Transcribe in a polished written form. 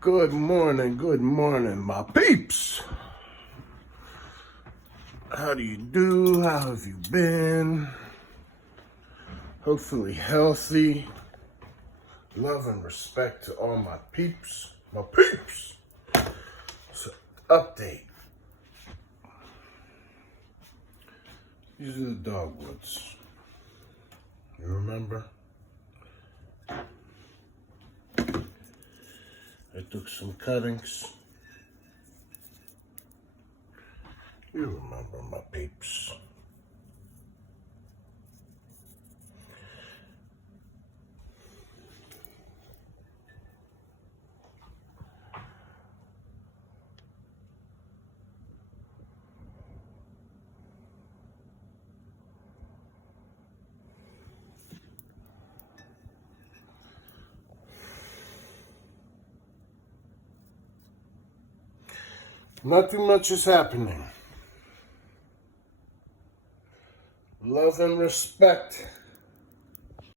Good morning, my peeps. How do you do? How have you been? Hopefully healthy. Love and respect to all my peeps. My peeps. So, update. These are the dogwoods. You remember? I took some cuttings. You remember, my peeps. Not too much is happening. Love and respect